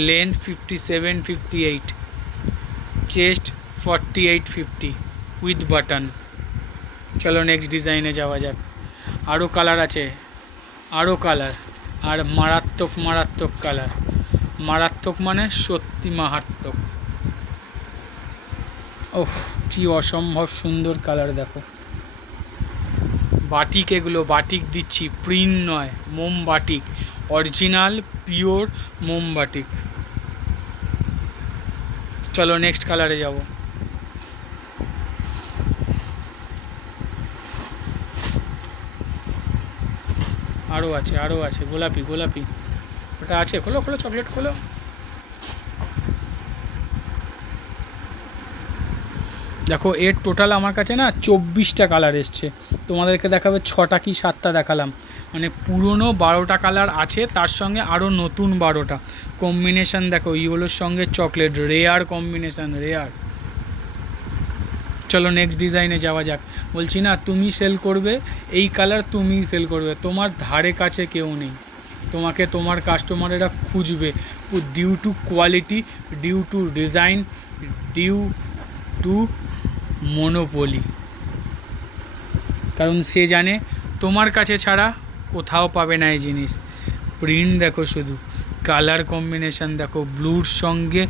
লেন্থ 57-58, চেস্ট 48-50 উইথ বাটন। চলো নেক্সট ডিজাইনে যাওয়া যাক। আরও কালার আছে, আরও কালার, আর মারাত্মক মারাত্মক কালার। মারাত্মক মানে সত্যি মারাত্মক। ওহ, কি অসম্ভব সুন্দর কালার দেখো। বাটিক, এগুলো বাটিক দিচ্ছি, প্রিন্ট নয়, মোম বাটিক, অরিজিনাল পিওর মোম বাটিক। চলো নেক্সট কালারে যাব। আরও আছে, আরও আছে, গোলাপি গোলাপি, ওটা আছে, খোলো খোলো, চকলেট খোলো। দেখো এর টোটাল আমার কাছে না 24টা কালার এসছে, তোমাদেরকে দেখাবে 6টা কি 7টা দেখালাম। মানে পুরনো 12টা কালার আছে, তার সঙ্গে আরও নতুন 12টা কম্বিনেশান। দেখো ইয়েলোর সঙ্গে চকলেট, রেয়ার কম্বিনেশান, রেয়ার। চলো নেক্সট ডিজাইনে যাওয়া যাক। বলছি না তুমি সেল করবে এই কালার, তুমিই সেল করবে, তোমার ধারে কাছে কেউ নেই। তোমাকে তোমার কাস্টমারেরা খুঁজবে, due to quality, due to design, due to monopoly. কারণ সে জানে তোমার কাছে ছাড়া কোথাও পাবে না এই জিনিস। প্রিন্ট দেখো, শুধু কালার কম্বিনেশান দেখো, ব্লুর সঙ্গে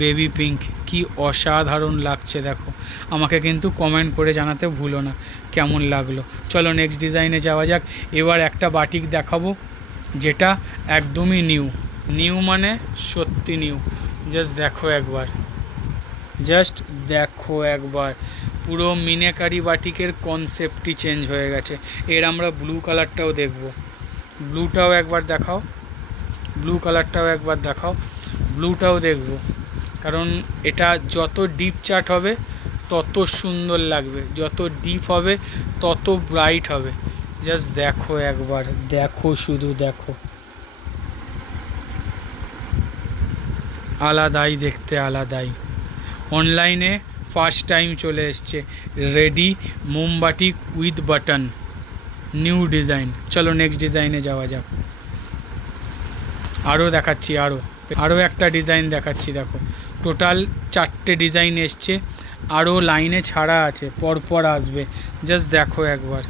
বেবি পিঙ্ক, কি অসাধারণ লাগছে দেখো। আমাকে কিন্তু কমেন্ট করে জানাতে ভুলো না কেমন লাগলো। চলো নেক্সট ডিজাইনে যাওয়া যাক। এবার একটা বাটিক দেখাবো যেটা একদমই নিউ, নিউ মানে সত্যি নিউ। জাস্ট দেখো একবার, জাস্ট দেখো একবার, পুরো মিনাকারি বাটিকের কনসেপ্টই চেঞ্জ হয়ে গেছে। এর আমরা ব্লু কালারটাও দেখব, ব্লুটাও একবার দেখাও, ব্লু কালারটাও একবার দেখাও, ব্লুটাও দেখব। কারণ এটা যত ডিপ চার্ট হবে তত সুন্দর লাগবে, যত ডিপ হবে তত ব্রাইট হবে। জাস্ট দেখো একবার, দেখো শুধু দেখো, আলাদাই দেখতে, আলাদাই। অনলাইনে ফার্স্ট টাইম চলে এসছে রেডি মোমবাটি উইথ বাটন, নিউ ডিজাইন। চলো নেক্সট ডিজাইনে যাওয়া যাক। আরও দেখাচ্ছি, আরও একটা ডিজাইন দেখাচ্ছি। দেখো টোটাল 4টে ডিজাইন এসছে, আরও লাইনে ছাড়া আছে, পরপর আসবে। জাস্ট দেখো একবার,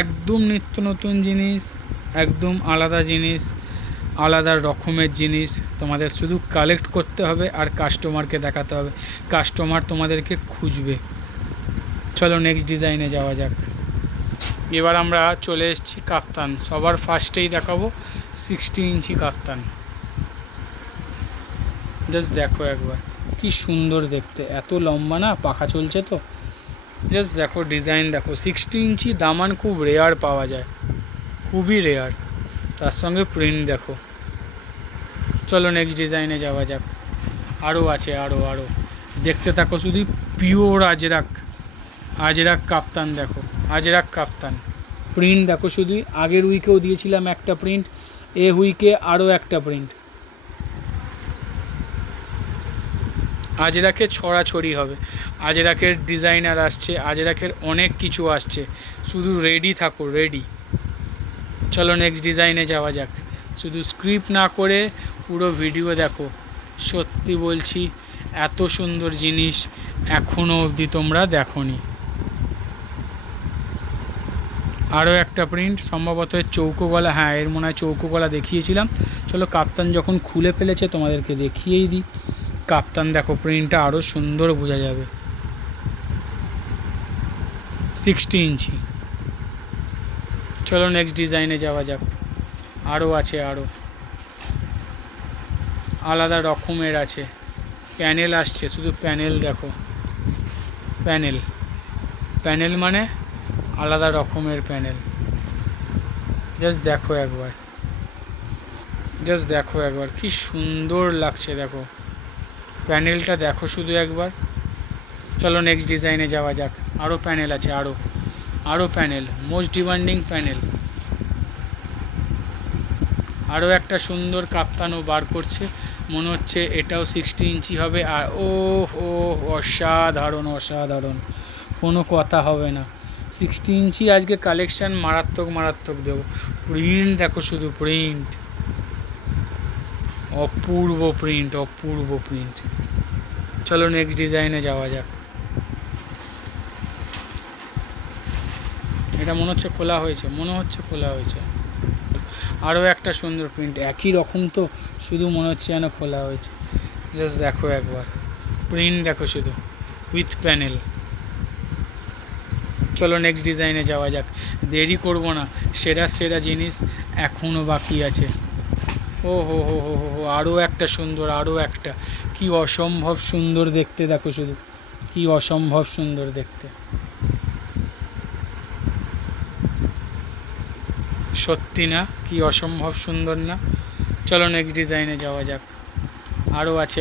একদম নিত্য নতুন জিনিস, একদম আলাদা জিনিস, আলাদা রকমের জিনিস। তোমাদের শুধু কালেক্ট করতে হবে আর কাস্টমারকে দেখাতে হবে, কাস্টমার তোমাদেরকে খুঁজবে। চলো নেক্সট ডিজাইনে যাওয়া যাক। এবার আমরা চলে এসেছি কাপ্তান। সবার ফার্স্টেই দেখাবো 60 ইঞ্চি কাপ্তান। জাস্ট দেখো একবার, কি সুন্দর দেখতে, এত লম্বা না, পাখা চলছে তো। জাস্ট দেখো ডিজাইন দেখো, 60 ইঞ্চি দামান খুব রেয়ার পাওয়া যায়, খুবই রেয়ার। তার সঙ্গে প্রিন্ট দেখো। চলো নেক্সট ডিজাইনে যাওয়া যাক। আরও আছে, আরও দেখতে থাকো শুধু। পিওর আজরাক কাপ্তান দেখো, আজরাক কাপ্তান। প্রিন্ট দেখো শুধু, আগের উইকেও দিয়েছিলাম একটা প্রিন্ট, এ উইকে আরও একটা প্রিন্ট। আজরাকে ছড়াছড়ি হবে, আজরাকের ডিজাইনার আসছে, আজরাকের অনেক কিছু আসছে, শুধু রেডি থাকো, রেডি। চলো নেক্সট ডিজাইনে যাওয়া যাক। শুধু স্ক্রিপ্ট না করে পুরো ভিডিও দেখো। সত্যি বলছি, এত সুন্দর জিনিস এখনও অবধি তোমরা দেখোনি। আরও একটা প্রিন্ট, সম্ভবত চৌকো গলা, হ্যাঁ এর মনে হয় চৌকো গলা দেখিয়েছিলাম। চলো কাপ্তান যখন খুলে ফেলেছে তোমাদেরকে দেখিয়েই দিই। কাপ্তান দেখো, প্রিন্টটা আরও সুন্দর বোঝা যাবে। 60 ইঞ্চি। চলো নেক্সট ডিজাইনে যাওয়া যাক। আরও আছে, আরও আলাদা রকমের আছে। প্যানেল আসছে, শুধু প্যানেল দেখো, প্যানেল মানে আলাদা রকমের প্যানেল। জাস্ট দেখো একবার, জাস্ট দেখো একবার, কি সুন্দর লাগছে দেখো, প্যানেলটা দেখো শুধু একবার। চলো নেক্সট ডিজাইনে যাওয়া যাক। আরও প্যানেল আছে, আরও প্যানেল, মোস্ট ডিমান্ডিং প্যানেল। আরও একটা সুন্দর কাপ্তানও বার করছে, মনে হচ্ছে এটাও 60 ইঞ্চি হবে। আর অসাধারণ, কোনো কথা হবে না। 60 ইঞ্চি আজকে কালেকশান মারাত্মক দেবো। প্রিন্ট দেখো শুধু, প্রিন্ট অপূর্ব, প্রিন্ট। চলো নেক্সট ডিজাইনে যাওয়া যাক। এটা মনে হচ্ছে খোলা হয়েছে, আরও একটা সুন্দর প্রিন্ট, একই রকম তো, শুধু মনে হচ্ছে যেন খোলা হয়েছে। জাস্ট দেখো একবার, প্রিন্ট দেখো শুধু, উইথ প্যানেল। চলো নেক্সট ডিজাইনে যাওয়া যাক, দেরি করব না, সেরা জিনিস এখনও বাকি আছে। ও হো, আরও একটা সুন্দর, কি অসম্ভব সুন্দর দেখতে দেখো শুধু, কি অসম্ভব সুন্দর দেখতে, সত্যি না, কি অসম্ভব সুন্দর না। চলো নেক্সট ডিজাইনে যাওয়া যাক। আরও আছে,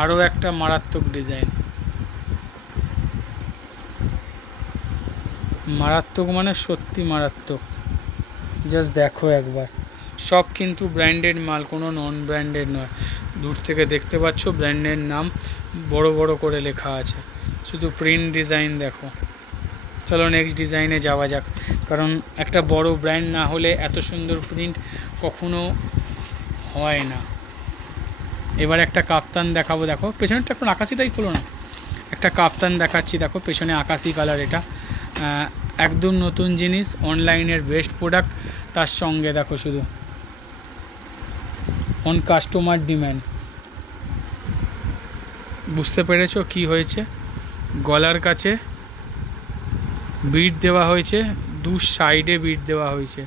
আরও একটা মারাত্মক ডিজাইন, মারাত্মক মানে সত্যি মারাত্মক। জাস্ট দেখো একবার, সব কিন্তু ব্র্যান্ডেড মাল, কোনো নন ব্র্যান্ডেড নয়। দূর থেকে দেখতে পাচ্ছ ব্র্যান্ডের নাম বড় করে লেখা আছে, শুধু প্রিন্ট ডিজাইন দেখো। চলো নেক্সট ডিজাইনে যাওয়া যাক, কারণ একটা বড় ব্র্যান্ড না হলে এত সুন্দর প্রিন্ট কখনো হয় না। এবার একটা কাপ্তান দেখাবো, দেখো পেছনেরটা এখন আকাশিটাই খোলো না। একটা কাপ্তান দেখাচ্ছি, দেখো পেছনে আকাশি কালার, এটা একদম নতুন জিনিস, অনলাইনের বেস্ট প্রোডাক্ট। তার সঙ্গে দেখো শুধু অন কাস্টমার ডিম্যান্ড। বুঝতে পেরেছো কি হয়েছে? গলার কাছে বিট দেওয়া হয়েছে, দু সাইডে বিট দেওয়া হয়েছে।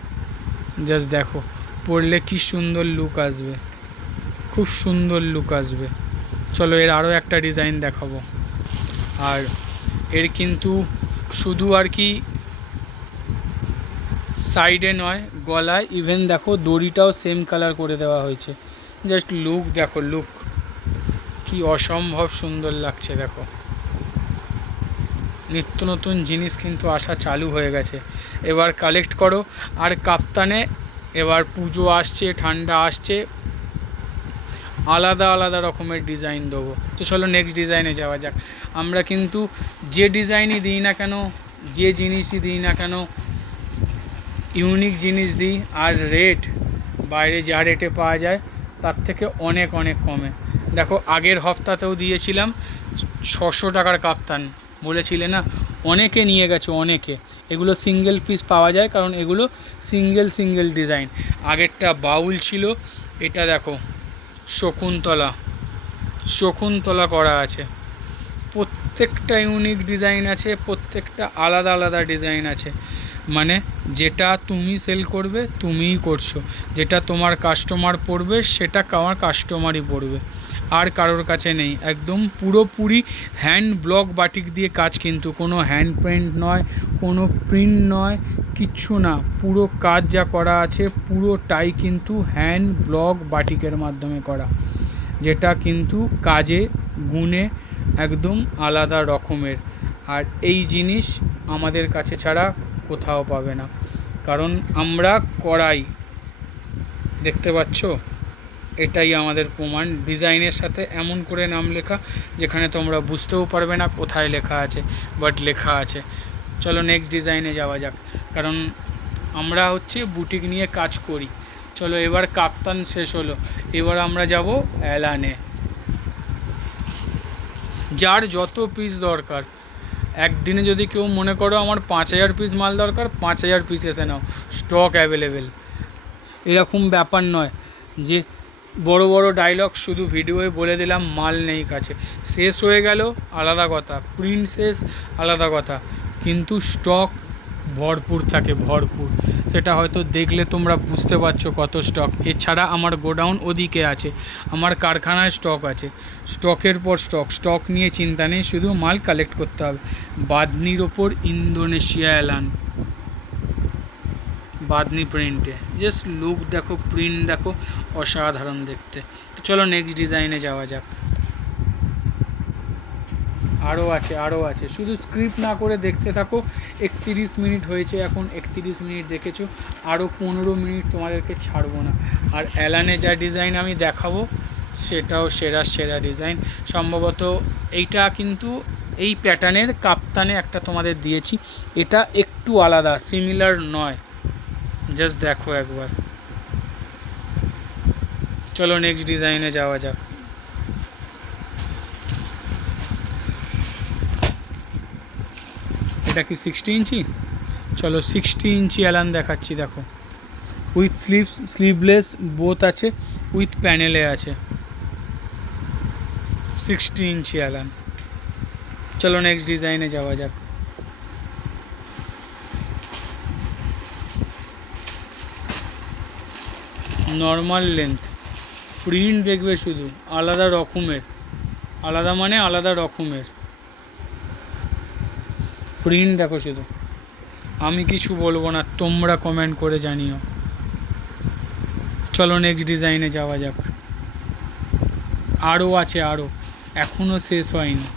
জাস্ট দেখো, পরলে কি সুন্দর লুক আসবে, খুব সুন্দর লুক আসবে। চলো এর আরও একটা ডিজাইন দেখাবো। আর এর কিন্তু শুধু আর কি সাইডে নয়, গলায় ইভেন দেখো দড়িটাও সেম কালার করে দেওয়া হয়েছে। জাস্ট লুক দেখো, লুক কি অসম্ভব সুন্দর লাগছে। দেখো নিত্য নতুন জিনিস কিন্তু আসা চালু হয়ে গেছে, এবার কালেক্ট করো। আর কাপ্তানে এবার পুজো আসছে, ঠান্ডা আসছে, আলাদা আলাদা রকমের ডিজাইন দেবো। তো চলো নেক্সট ডিজাইনে যাওয়া যাক। আমরা কিন্তু যে ডিজাইনই দিই না কেন, যে জিনিসই দিই না কেন, ইউনিক জিনিস দিই। আর রেট বাইরে যা রেটে পাওয়া যায় তার থেকে অনেক অনেক কমে। দেখো আগের হপ্তাতেও দিয়েছিলাম 600 টাকার কাপ্তান, বলেছিলে না, অনেকে নিয়ে গেছে, অনেকে। এগুলো সিঙ্গেল পিস পাওয়া যায়, কারণ এগুলো সিঙ্গেল ডিজাইন। আগেরটা বাউল ছিল, এটা দেখো শকুন্তলা করা আছে। প্রত্যেকটা ইউনিক ডিজাইন আছে, প্রত্যেকটা আলাদা আলাদা ডিজাইন আছে। মানে যেটা তুমি সেল করবে তুমিই করছো, যেটা তোমার কাস্টমার পড়বে সেটা আমার কাস্টমারই পড়বে, আর কারোর কাছে নেই। একদম পুরোপুরি হ্যান্ড ব্লক বাটিক দিয়ে কাজ, কিন্তু কোনো হ্যান্ড পেন্ট নয়, কোনো প্রিন্ট নয়, কিচ্ছু না। পুরো কাজ যা করা আছে পুরোটাই কিন্তু হ্যান্ড ব্লক বাটিকের মাধ্যমে করা, যেটা কিন্তু কাজে গুণে একদম আলাদা রকমের। আর এই জিনিস আমাদের কাছে ছাড়া কোথাও পাবে না, কারণ আমরা করাই। দেখতে পাচ্ছ, এটাই আমাদের প্রমাণ। ডিজাইনের সাথে এমন করে নাম লেখা যেখানে তোমরা বুঝতেও পারবে না কোথায় লেখা আছে, বাট লেখা আছে। চলো নেক্সট ডিজাইনে যাওয়া যাক, কারণ আমরা হচ্ছে বুটিক নিয়ে কাজ করি। চলো এবার কাপ্তান শেষ হলো, এবার আমরা যাব অ্যালানে। যার যত পিস দরকার, একদিনে যদি কেউ মনে করো আমার 5000 পিস মাল দরকার, 5000 পিস এসে নাও, স্টক অ্যাভেলেবেল। এরকম ব্যাপার নয় যে বড় বড় ডায়লগ শুধু ভিডিওয়ে বলে দিলাম, মাল নেই কাছে, শেষ হয়ে গেল আলাদা কথা, প্রিন্ট শেষ আলাদা কথা, কিন্তু স্টক ভরপুর থাকে, ভরপুর। সেটা হয়তো দেখলে তোমরা বুঝতে পারছো কত স্টক। এছাড়া আমার গোডাউন ওদিকে আছে, আমার কারখানায় স্টক আছে, স্টকের পর স্টক নিয়ে চিন্তা নেই, শুধু মাল কালেক্ট করতে হবে। বাদনির ওপর Indonesia Alan, Bamni প্রিন্টে, just look দেখো, প্রিন্ট দেখো, অসাধারণ দেখতে। তো চলো নেক্সট ডিজাইনে যাওয়া যাক। আরও আছে, শুধু স্ক্রিপ্ট না করে দেখতে থাকো। 31 মিনিট হয়েছে এখন, 31 মিনিট দেখেছো, আরও 15 মিনিট তোমাদেরকে ছাড়বো না। আর অ্যালানে যা ডিজাইন আমি দেখাবো সেটাও সেরা ডিজাইন। সম্ভবত এইটা কিন্তু এই প্যাটার্নের কাপ্তানে একটা তোমাদের দিয়েছি, এটা একটু আলাদা, সিমিলার নয়। জাস্ট দেখো একবার। চলো নেক্সট ডিজাইনে যাওয়া যাক। এটা কি 60 ইঞ্চি? চলো 60 ইঞ্চি অ্যালান দেখাচ্ছি। দেখো উইথ স্লিভলেস বোথ আছে, উইথ প্যানেলে আছে, 60 ইঞ্চি অ্যালান। চলো নেক্সট ডিজাইনে যাওয়া যাক। নর্মাল লেন্থ, প্রিন্ট দেখবে শুধু আলাদা রকমের, আলাদা রকমের প্রিন্ট দেখো শুধু। আমি কিছু বলবো না, তোমরা কমেন্ট করে জানিও। চলো নেক্সট ডিজাইনে যাওয়া যাক। আরও আছে, এখনও শেষ হয়নি।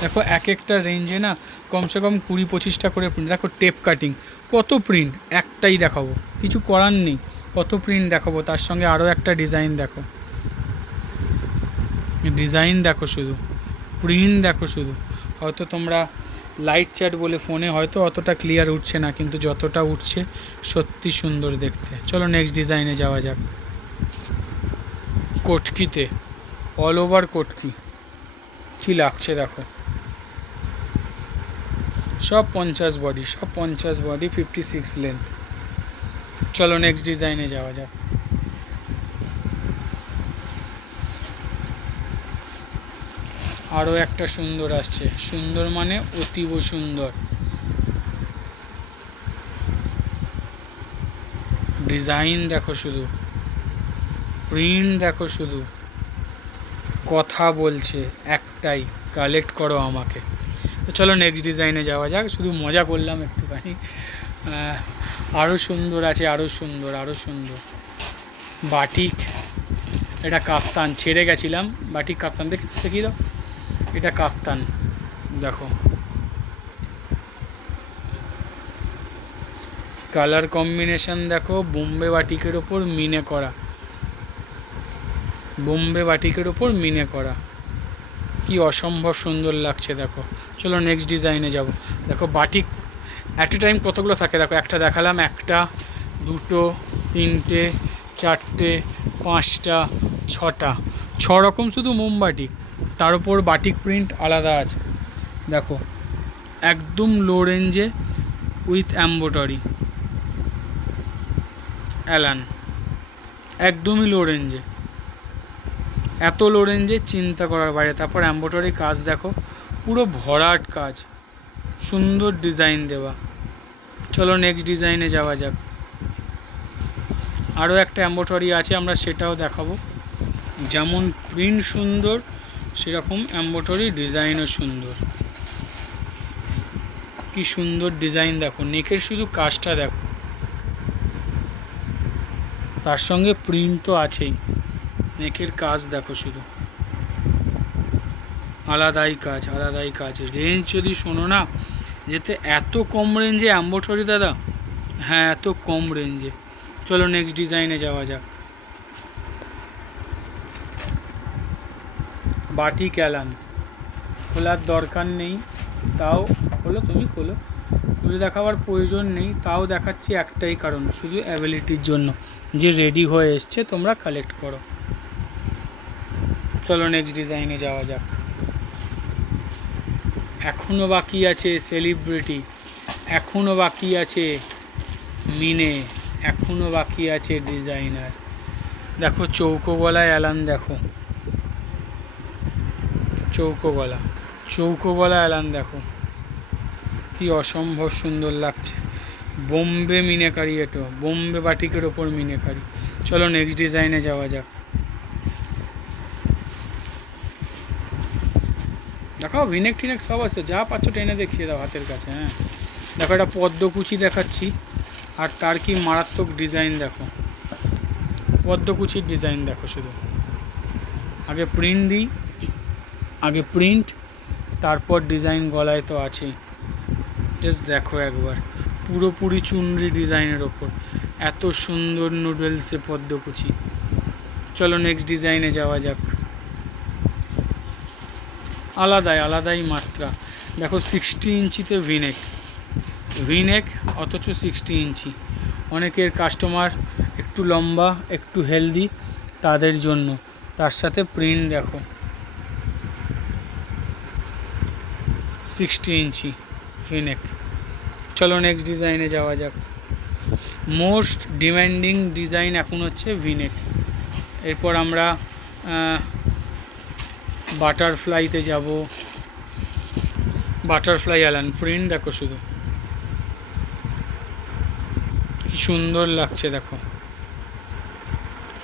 দেখো এক একটা রেঞ্জে না কমসে কম 20-25টা করে প্রিন্ট। দেখো টেপ কাটিং, কত প্রিন্ট, একটাই দেখাবো, কিছু করার নেই, কত প্রিন্ট দেখাবো। তার সঙ্গে আরও একটা ডিজাইন দেখো, শুধু প্রিন্ট দেখো শুধু। হয়তো তোমরা লাইট চ্যাট বলে ফোনে হয়তো অতটা ক্লিয়ার উঠছে না, কিন্তু যতটা উঠছে সত্যি সুন্দর দেখতে। চলো নেক্সট ডিজাইনে যাওয়া যাক। কটকিতে, অল ওভার কটকি, কী লাগছে দেখো, সব 50 বডি, 56 লেন্থ। চলো নেক্সট ডিজাইনে যাওয়া যাক। আরও একটা সুন্দর আসছে, সুন্দর মানে অতীব সুন্দর। ডিজাইন দেখো শুধু, প্রিন্ট দেখো শুধু, কথা বলছে একটাই, কালেক্ট করো আমাকে। তো চলো নেক্সট ডিজাইনে যাওয়া যাক, শুধু মজা করলাম একটুখানি। আরও সুন্দর আছে, আরও সুন্দর, আরও সুন্দর। বাটিক, এটা কাফতান, ছেড়ে গেছিলাম বাটিক কাফতান, দেখিয়ে দাও। এটা কাফতান দেখো, কালার কম্বিনেশন দেখো, বোম্বে বাটিকের ওপর মিনে করা, বোম্বে বাটিকের ওপর মিনে করা, কি অসম্ভব সুন্দর লাগছে দেখো। চলো নেক্সট ডিজাইনে যাব। দেখো বাটিক একটা টাইম কতগুলো থাকে দেখো, একটা দেখালাম, একটা, দুটো, তিনটে, চারটে, পাঁচটা, ছটা, 6 রকম শুধু মোম বাটিক, তার উপর বাটিক প্রিন্ট আলাদা আছে দেখো, একদম লো রেঞ্জে উইথ এমব্রয়ডারি অ্যালান, একদমই লো রেঞ্জে, এত লো রেঞ্জে চিন্তা করার বাইরে। তারপর এমব্রয়ডারি কাজ দেখো, পুরো ভরাট কাজ, সুন্দর ডিজাইন দেওয়া। চলো নেক্সট ডিজাইনে যাওয়া যাক। আরও একটা এমব্রয়ডারি আছে, আমরা সেটাও দেখাবো। যেমন প্রিন্ট সুন্দর, সেরকম এমব্রয়ডারি ডিজাইনও সুন্দর। কি সুন্দর ডিজাইন দেখো, নেকের শুধু কাজটা দেখো, তার সঙ্গে প্রিন্ট তো আছেই, নেকের কাজ দেখো শুধু, আলাদাই কাজ, আলাদাই কাজ। রেঞ্জ যদি শোনো না, যেতে এত কম রেঞ্জে এমব্রয়ডারি দাদা, হ্যাঁ এত কম রেঞ্জে। চলো নেক্সট ডিজাইনে যাওয়া যাক। বাটিক অ্যালান, খোলার দরকার নেই, তাও খোলো, তুমি খোলো, খুলে দেখাবার প্রয়োজন নেই, তাও দেখাচ্ছি একটাই কারণ, শুধু অ্যাবিলিটির জন্য, যে রেডি হয়ে এসছে, তোমরা কালেক্ট করো। চলো নেক্সট ডিজাইনে যাওয়া যাক। এখনও বাকি আছে সেলিব্রিটি, এখনও বাকি আছে মিনে, এখনও বাকি আছে ডিজাইনার। দেখো চৌকো গলায় অ্যালান, দেখো চৌকো গলা, চৌকো গলা অ্যালান দেখো, কি অসম্ভব সুন্দর লাগছে। বোম্বে মিনেকারি, এটা বোম্বে বাটিকের ওপর মিনেকারি। চলো নেক্সট ডিজাইনে যাওয়া যাক। দেখাও ভিনেক টিনেক সব আছে, যা পাচ্ছ টেনে দেখিয়ে দাও হাতের কাছে। হ্যাঁ দেখো, একটা পদ্মকুচি দেখাচ্ছি, আর তার কি মারাত্মক ডিজাইন দেখো, পদ্মকুচির ডিজাইন দেখো শুধু। আগে প্রিন্ট দিই, আগে প্রিন্ট, তারপর ডিজাইন গলায় তো আছেই। জাস্ট দেখো একবার, পুরোপুরি চুনরি ডিজাইনের ওপর, এত সুন্দর নুডলসে পদ্মকুচি। চলো নেক্সট ডিজাইনে যাওয়া যাক। আলাদাই আলাদাই মাত্রা দেখো, 60 ইঞ্চিতে ভিনেক, ভিনেক অথচ 60 ইঞ্চি। অনেকের কাস্টমার একটু লম্বা, একটু হেলদি, তাদের জন্য। তার সাথে প্রিন্ট দেখো, 60 ইঞ্চি ভিনেক। চলো নেক্সট ডিজাইনে যাওয়া যাক। মোস্ট ডিমান্ডিং ডিজাইন এখন হচ্ছে ভিনেক। এরপর আমরা বাটারফ্লাইতে যাব। বাটারফ্লাই অ্যালান, প্রিন্ট দেখো শুধু, কি সুন্দর লাগছে দেখো।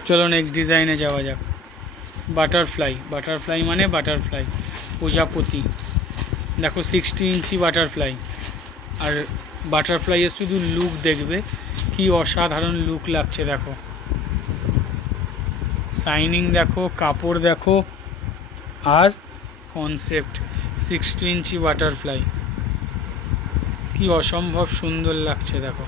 চলো নেক্সট ডিজাইনে যাওয়া যাক। বাটারফ্লাই, বাটারফ্লাই মানে বাটারফ্লাই, প্রজাপতি দেখো, 60 ইঞ্চি বাটারফ্লাই। আর বাটারফ্লাইয়ের শুধু লুক দেখবে, কি অসাধারণ লুক লাগছে দেখো, শাইনিং দেখো, কাপড় দেখো, আর কনসেপ্ট। 60 ইঞ্চি বাটারফ্লাই, কি অসম্ভব সুন্দর লাগছে দেখো।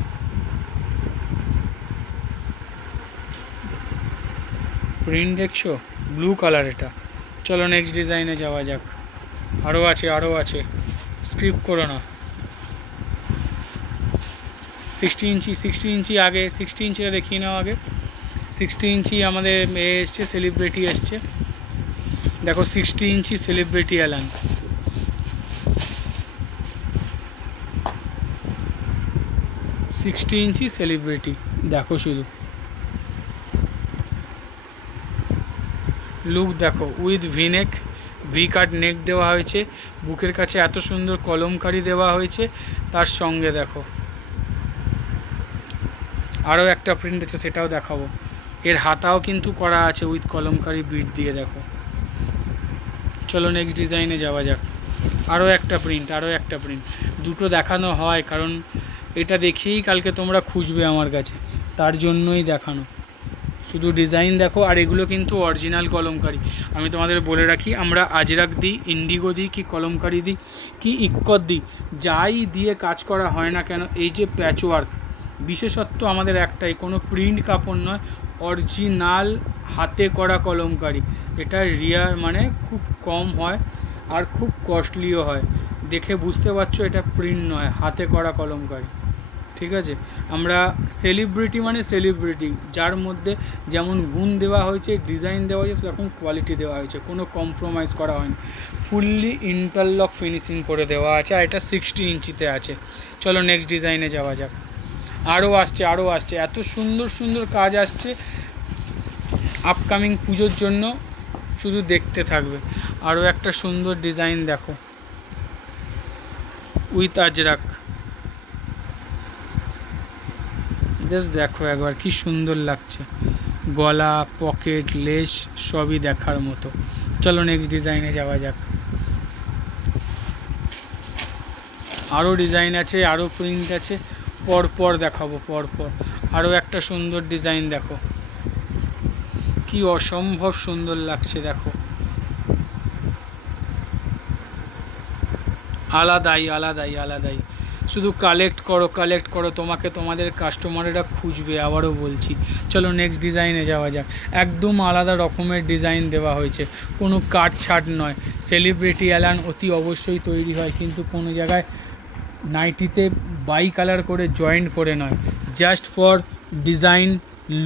প্রিন্ট দেখছো, ব্লু কালার এটা। চলো নেক্সট ডিজাইনে যাওয়া যাক। আরও আছে, আরও আছে, স্কিপ করো না। 60 ইঞ্চি, 60 ইঞ্চি আগে, 60 ইঞ্চিটা দেখিয়ে নাও আগে। 60 ইঞ্চি আমাদের এসছে, সেলিব্রিটি এসছে দেখো, 60 ইঞ্চি সেলিব্রিটি অ্যালান। 60 ইঞ্চি সেলিব্রিটি দেখো শুধু, লুক দেখো, উইথ ভিনেক, ভি কাট নেক দেওয়া হয়েছে, বুকের কাছে এত সুন্দর কলমকারি দেওয়া হয়েছে। তার সঙ্গে দেখো আরও একটা প্রিন্ট আছে, সেটাও দেখাবো। এর হাতাও কিন্তু করা আছে উইথ কলমকারি বিট দিয়ে, দেখো। চলো নেক্সট ডিজাইনে যাওয়া যাক। আরও একটা প্রিন্ট দুটো দেখানো হয়, কারণ এটা দেখেই কালকে তোমরা খুঁজবে আমার কাছে, তার জন্যই দেখানো। শুধু ডিজাইন দেখো। আর এগুলো কিন্তু অরিজিনাল কলমকারি। আমি তোমাদের বলে রাখি, আমরা আজরাক দিই, ইন্ডিগো দিই, কি কলমকারি দিই, কি ইক্কত দিই, যাই দিয়ে কাজ করা হয় না কেন, এই যে প্যাচওয়ার্ক, বিশেষত্ব আমাদের একটাই, কোনো প্রিন্ট কাপড় নয়, অরিজিনাল হাতে করা কলমকারি। এটা রিয়ার মানে খুব কম হয় আর খুব কস্টলিও হয়। দেখে বুঝতে পারছো এটা প্রিন্ট নয়, হাতে করা কলমকারি। ঠিক আছে, আমরা সেলিব্রিটি মানে সেলিব্রিটি, যার মধ্যে যেমন গুণ দেওয়া হয়েছে, ডিজাইন দেওয়া হয়েছে, সেরকম কোয়ালিটি দেওয়া হয়েছে, কোনো কম্প্রোমাইজ করা হয়নি। ফুললি ইন্টারলক ফিনিশিং করে দেওয়া আছে, আর এটা 60 ইঞ্চিতে আছে। চলো নেক্সট ডিজাইনে যাওয়া যাক। আরও আসছে এত সুন্দর সুন্দর কাজ আসছে আপকামিং পুজোর জন্য, শুধু দেখতে থাকবে। আরও একটা সুন্দর ডিজাইন দেখো উইথ আজরাক, জাস্ট দেখো একবার কি সুন্দর লাগছে। গলা, পকেট, লেস সবই দেখার মতো। চলো নেক্সট ডিজাইনে যাওয়া যাক। আরও ডিজাইন আছে, আরও প্রিন্ট আছে, পরপর দেখাবো পরপর। আরও একটা সুন্দর ডিজাইন দেখো, কি অসম্ভব সুন্দর লাগছে, দেখো। আলাদাই। শুধু কালেক্ট করো, তোমাদের কাস্টমারেরা খুঁজবে, আবারও বলছি। চলো নেক্সট ডিজাইনে যাওয়া যাক। একদম আলাদা রকমের ডিজাইন দেওয়া হয়েছে, কোনো কাটছাট নয়। সেলিব্রিটি অ্যালান অতি অবশ্যই তৈরি হয়, কিন্তু কোনো জায়গায় নাইটিতে বাই কালার করে জয়েন্ট করে নয়, জাস্ট ফর ডিজাইন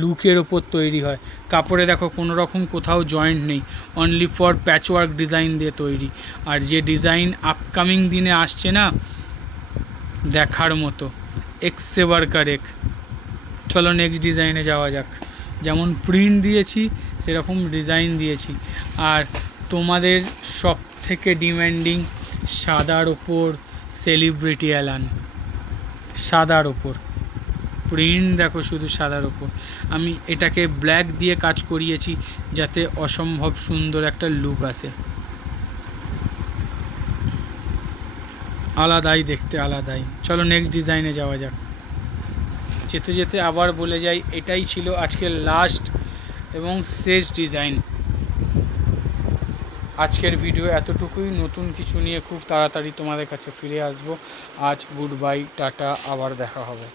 লুকের ওপর তৈরি হয়। কাপড়ে দেখো কোনো রকম কোথাও জয়েন্ট নেই, অনলি ফর প্যাচওয়ার্ক ডিজাইন দিয়ে তৈরি। আর যে ডিজাইন আপকামিং দিনে আসছে না, দেখার মতো, এক্সেবার কারেক্ট। চলো নেক্সট ডিজাইনে যাওয়া যাক। যেমন প্রিন্ট দিয়েছি সেরকম ডিজাইন দিয়েছি। আর তোমাদের সব থেকে ডিম্যান্ডিং সাদার ওপর সেলিব্রিটি অ্যালান, সাদার ওপর প্রিন্ট দেখো, শুধু সাদার ওপর। আমি এটাকে ব্ল্যাক দিয়ে কাজ করিয়েছি যাতে অসম্ভব সুন্দর একটা লুক আসে, আলাদাই দেখতে, আলাদাই। চলো নেক্সট ডিজাইনে যাওয়া যাক। যেতে যেতে আবার বলে যাই, এটাই ছিল আজকের লাস্ট এবং শেষ ডিজাইন। আজকের ভিডিও এতটুকুই। নতুন কিছু নিয়ে খুব তাড়াতাড়ি তোমাদের কাছে ফিরে আসবো। আজ গুড বাই, টাটা, আবার দেখা হবে।